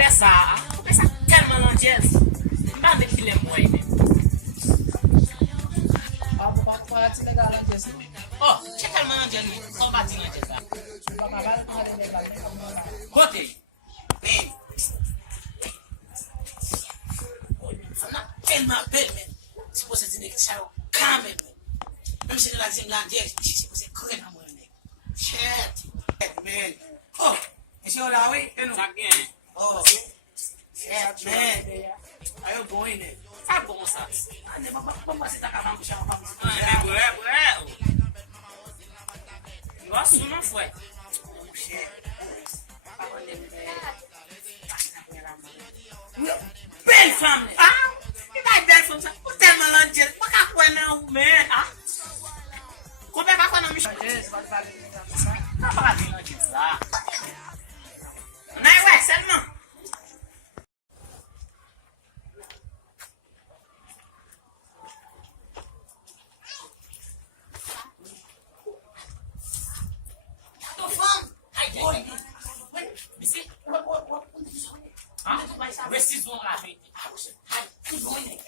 Começa tellement langez. Pas de qu'il est moins. Oh, c'est tellement langez. On va dire langez ça. Côté. Mais on a tellement belle même. C'est pour cette année que ça quand même. Même si la zine langez, c'est pour cette crème à moi. Shit. Man. Oh, monsieur Olawi, et nous. Oh. Yeah, man. Are you going there? Tá bom, sabe? Vamos você tá acabando com o chão. Nossa, não foi. Belle femme. Ah, e vai belle femme. O tema lanche, por que coisa não, man? Ah. Como é que vai não me chama? Tá falando lanche lá. Não é ué, sério não. Esses vão lá, gente. Ai, que bom, né?